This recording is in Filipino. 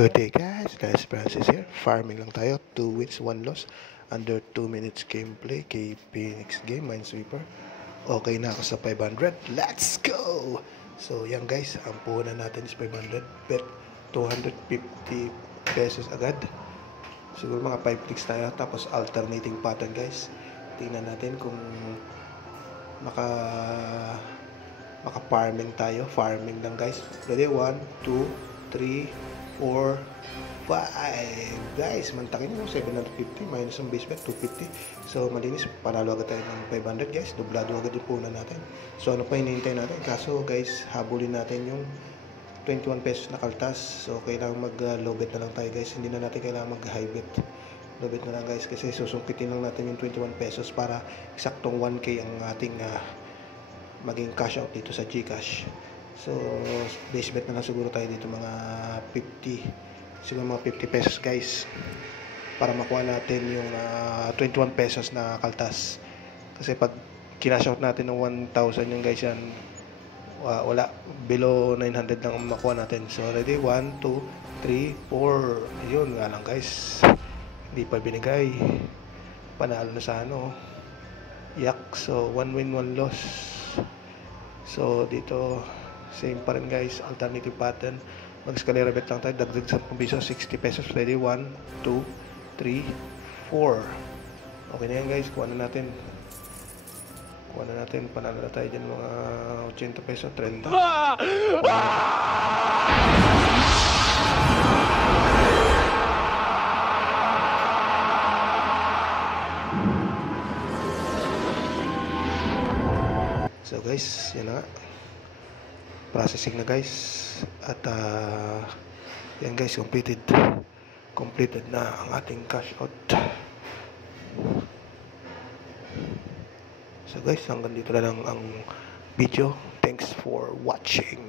Good day guys, Les Francis here. Farming lang tayo, 2 wins, 1 loss. Under 2 minutes gameplay kay Phoenix Game, Minesweeper. Okay na ako sa 500. Let's go! So yan guys, ang puhunan natin is 500. Bet 250 pesos agad. Siguro mga 5 clicks tayo. Tapos alternating pattern guys. Tingnan natin kung maka-farming tayo. Farming lang guys. Ready? 1, 2, 3, 4, 5 guys, mantakin mo 750 minus ang base bet 250. So malinis, panalo agad tayo ng 500 guys, dublado agad yung punan natin. So ano pa hinihintay natin? Kaso guys, habulin natin yung 21 pesos na kaltas. So kailangan mag low bet na lang tayo guys, hindi na natin kailangan mag high bet. Low bet na lang guys, kasi susungkitin lang natin yung 21 pesos para eksaktong 1k ang ating maging cash out dito sa GCash. So, base bet na lang siguro tayo dito mga 50. Siguro mga 50 pesos guys. Para makuha natin yung 21 pesos na kaltas. Kasi pag kinash out natin ng 1,000 yung guys yan, wala. Below 900 lang ang makuha natin. So, ready? 1, 2, 3, 4. Yun nga lang guys. Hindi pa binigay. Panalo na sa ano. Yak. So, 1 win, 1 loss. So, dito same pa rin guys, alternative pattern. Mag-escalera bet lang tayo, dagdag 10 pesos, 60 pesos. Ready? 1, 2, 3, 4. Okay na yan guys, kuha na natin. Panalo na tayo dyan mga 80 pesos, 30. So guys, yan na nga. Processing na guys. At yan guys, completed na ang ating cash out. So guys, hanggang dito na lang ang video. Thanks for watching.